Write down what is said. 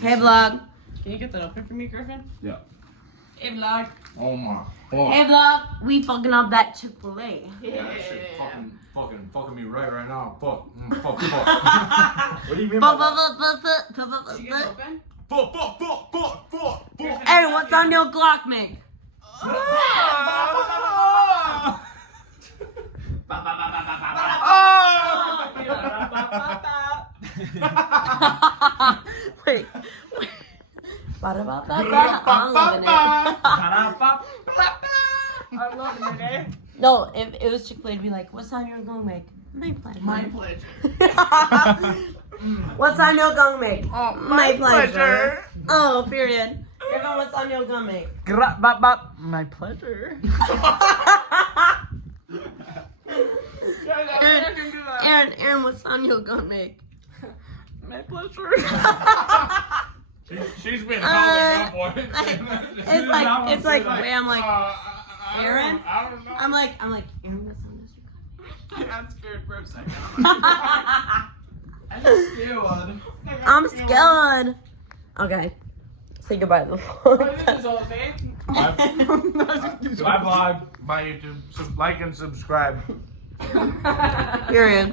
Hey vlog. Can you get that open for me, Griffin? Yeah. Hey vlog. Oh my. Hey vlog. We fucking up that Chikfila. Yeah, that shit fucking me right now. Fuck. Fuck. What do you mean Fuck, by fuck, that? fuck, fuck, Did you fuck, get it fuck. open? Hey, what's on your Glock, mate? Wait. Ba-da-ba-ba-ba. I'm loving it. I'm loving it, eh? No, if it was Chikfila, it'd be like, what sound you're gonna make? My pleasure. My pleasure. What sound you're gonna make? Oh, My pleasure. Oh, period. You're going, what sound you're gonna make? My pleasure. Aaron, what sound you gonna make? My pleasure. She's been holding up on it. It's like, wait, I'm like, Aaron? I don't know. I'm like, Aaron, what sound is you I'm scared for a second. gonna make? I'm scared. Okay. Say goodbye to the vlog. My vlog, my YouTube. Like and subscribe. Period.